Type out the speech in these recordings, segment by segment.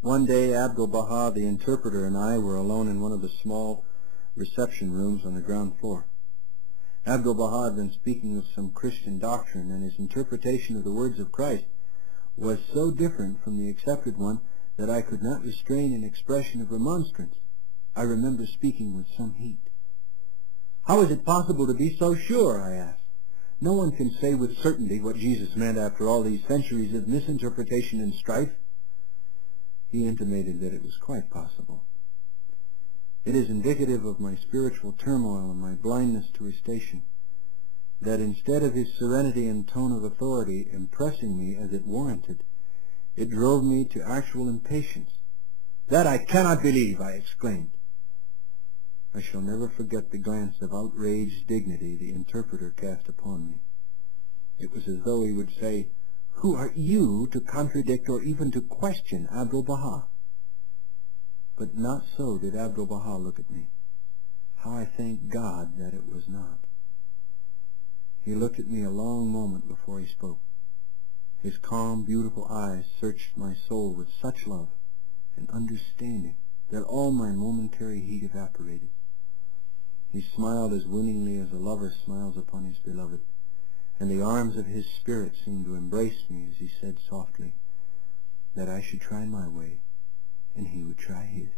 One day, Abdul-Baha, the interpreter, and I were alone in one of the small reception rooms on the ground floor. Abdul-Baha had been speaking of some Christian doctrine, and his interpretation of the words of Christ was so different from the accepted one that I could not restrain an expression of remonstrance. I remember speaking with some heat. "How is it possible to be so sure?" I asked. "No one can say with certainty what Jesus meant after all these centuries of misinterpretation and strife." He intimated that it was quite possible. It is indicative of my spiritual turmoil and my blindness to his station, that instead of his serenity and tone of authority impressing me as it warranted, it drove me to actual impatience. "That I cannot believe!" I exclaimed. I shall never forget the glance of outraged dignity the interpreter cast upon me. It was as though he would say, "Who are you to contradict or even to question Abdul-Baha?" But not so did Abdul-Baha look at me. How I thank God that it was not. He looked at me a long moment before he spoke. His calm, beautiful eyes searched my soul with such love and understanding that all my momentary heat evaporated. He smiled as winningly as a lover smiles upon his beloved, and the arms of his spirit seemed to embrace me as he said softly that I should try my way and he would try his.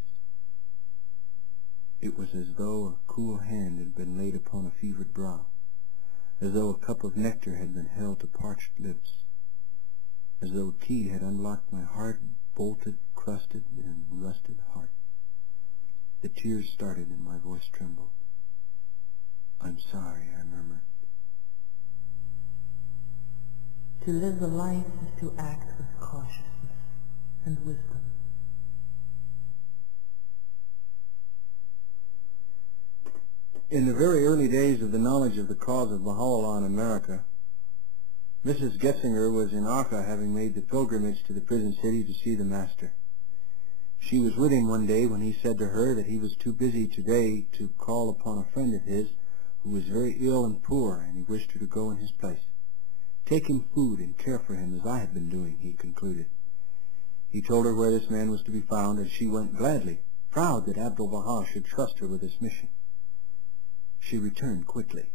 It was as though a cool hand had been laid upon a fevered brow, as though a cup of nectar had been held to parched lips, as though a key had unlocked my hard-bolted, crusted, and rusted heart. The tears started and my voice trembled. "I'm sorry," I murmured. To live the life is to act with cautiousness and wisdom. In the very early days of the knowledge of the cause of Baha'u'llah in America, Mrs. Getzinger was in Akka, having made the pilgrimage to the prison city to see the Master. She was with him one day when he said to her that he was too busy today to call upon a friend of his who was very ill and poor, and he wished her to go in his place. "Take him food and care for him as I have been doing," he concluded. He told her where this man was to be found, and she went gladly, proud that Abdul-Baha should trust her with this mission. She returned quickly.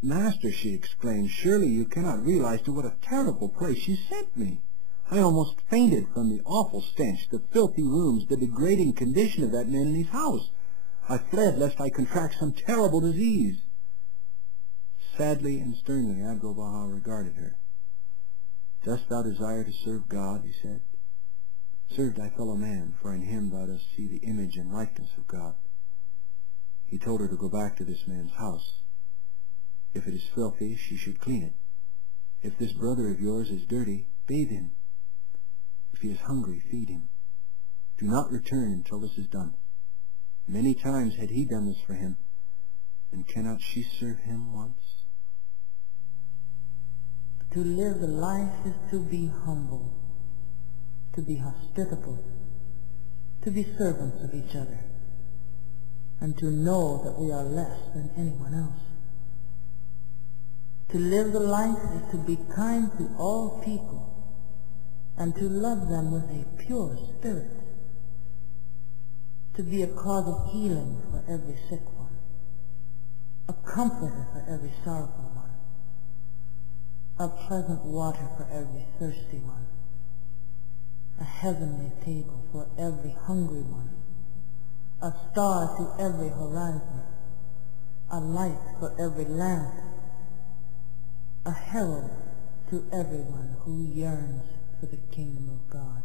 "Master," she exclaimed, "surely you cannot realize to what a terrible place you sent me. I almost fainted from the awful stench, the filthy rooms, the degrading condition of that man in his house. I fled lest I contract some terrible disease." Sadly and sternly Abdul-Baha regarded her. "Dost thou desire to serve God?" he said. "Serve thy fellow man, for in him thou dost see the image and likeness of God." He told her to go back to this man's house. If it is filthy, she should clean it. If this brother of yours is dirty, bathe him. If he is hungry, feed him. Do not return until this is done. Many times had he done this for him, and cannot she serve him once? To live the life is to be humble, to be hospitable, to be servants of each other, and to know that we are less than anyone else. To live the life is to be kind to all people, and to love them with a pure spirit. To be a cause of healing for every sick one, a comforter for every sorrowful one, a pleasant water for every thirsty one, a heavenly table for every hungry one, a star to every horizon, a light for every lamp, a herald to everyone who yearns for the kingdom of God.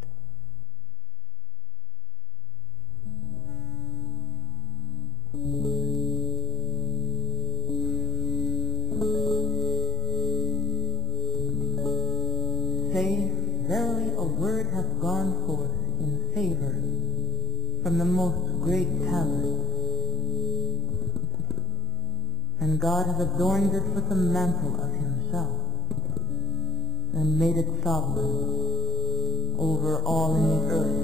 Say, verily a word hath gone forth in favor from the most great tablet, and God hath adorned it with the mantle of himself, and made it sovereign over all in the earth,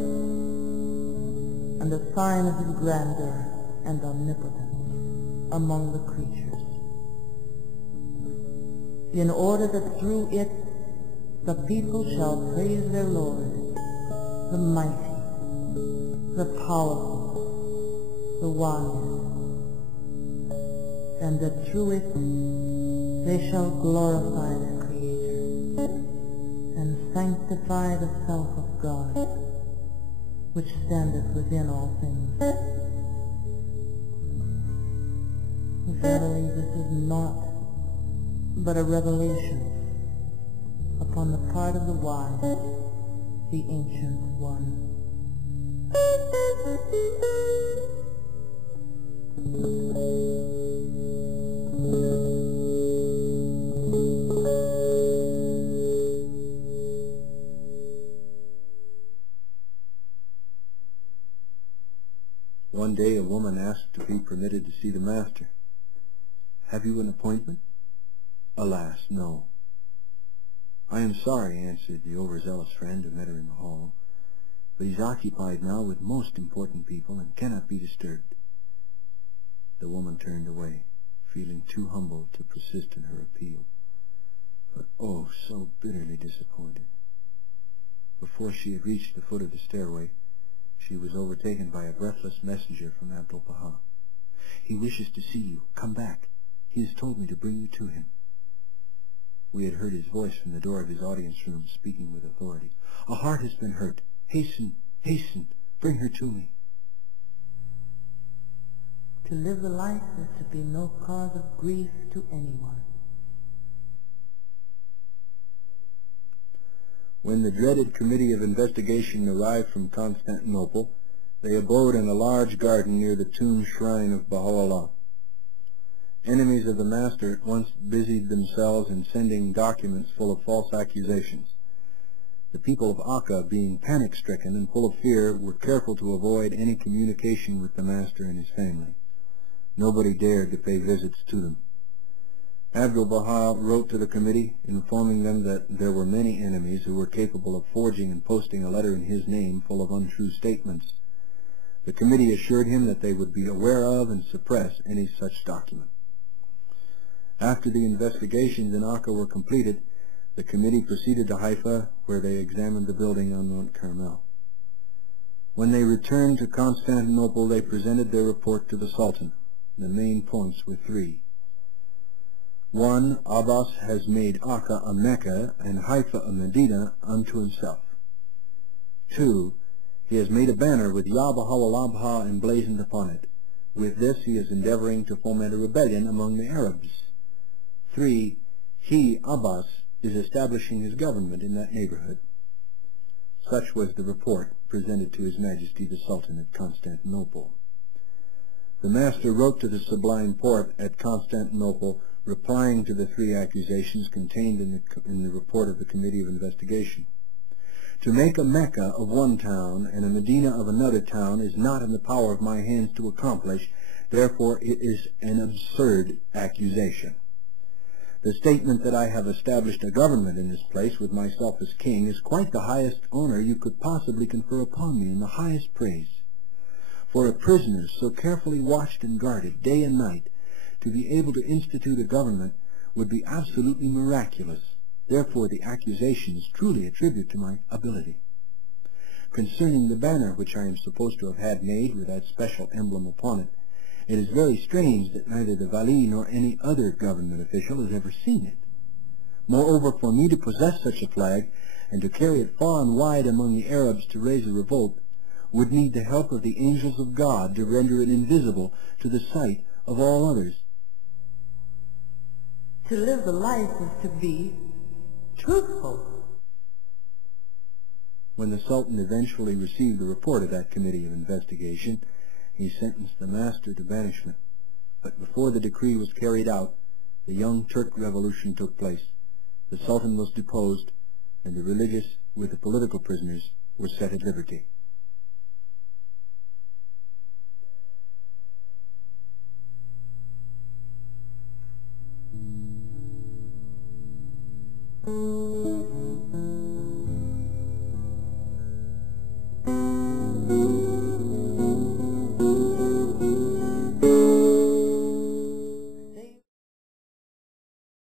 and a sign of his grandeur and omnipotence among the creatures, in order that through it the people shall praise their Lord, the mighty, the powerful, the wise, and that through it they shall glorify their Creator and sanctify the self of God, which standeth within all things. Verily, this is naught but a revelation upon the part of the wise, the Ancient One. One day a woman asked to be permitted to see the Master. "Have you an appointment?" "Alas, no." "I am sorry," answered the overzealous friend who met her in the hall, "but he's occupied now with most important people and cannot be disturbed." The woman turned away, feeling too humble to persist in her appeal, but oh, so bitterly disappointed. Before she had reached the foot of the stairway, she was overtaken by a breathless messenger from Abdul-Baha. "He wishes to see you. Come back. He has told me to bring you to him." We had heard his voice from the door of his audience room, speaking with authority. "A heart has been hurt. Hasten, hasten, bring her to me." To live the life is to be no cause of grief to anyone. When the dreaded committee of investigation arrived from Constantinople, they abode in a large garden near the tomb shrine of Baha'u'llah. Enemies of the Master at once busied themselves in sending documents full of false accusations. The people of Akka, being panic-stricken and full of fear, were careful to avoid any communication with the Master and his family. Nobody dared to pay visits to them. Abdul-Baha wrote to the committee, informing them that there were many enemies who were capable of forging and posting a letter in his name full of untrue statements. The committee assured him that they would be aware of and suppress any such document. After the investigations in Akka were completed, the committee proceeded to Haifa, where they examined the building on Mount Carmel. When they returned to Constantinople, they presented their report to the Sultan. The main points were three. 1. Abbas has made Akka a Mecca and Haifa a Medina unto himself. 2. He has made a banner with Ya Baha'u'llah emblazoned upon it. With this he is endeavoring to foment a rebellion among the Arabs. 3. He, Abbas, is establishing his government in that neighborhood. Such was the report presented to His Majesty the Sultan at Constantinople. The Master wrote to the Sublime Porte at Constantinople, replying to the three accusations contained in the report of the Committee of Investigation. To make a Mecca of one town and a Medina of another town is not in the power of my hands to accomplish, therefore it is an absurd accusation. The statement that I have established a government in this place with myself as king is quite the highest honor you could possibly confer upon me, and the highest praise. For a prisoner so carefully watched and guarded day and night, to be able to institute a government would be absolutely miraculous. Therefore the accusation is truly a tribute to my ability. Concerning the banner which I am supposed to have had made with that special emblem upon it, it is very strange that neither the Wali nor any other government official has ever seen it. Moreover, for me to possess such a flag and to carry it far and wide among the Arabs to raise a revolt would need the help of the angels of God to render it invisible to the sight of all others. To live the life is to be truthful. When the Sultan eventually received the report of that committee of investigation, he sentenced the Master to banishment. But before the decree was carried out, the Young Turk Revolution took place. The Sultan was deposed, and the religious, with the political prisoners, were set at liberty.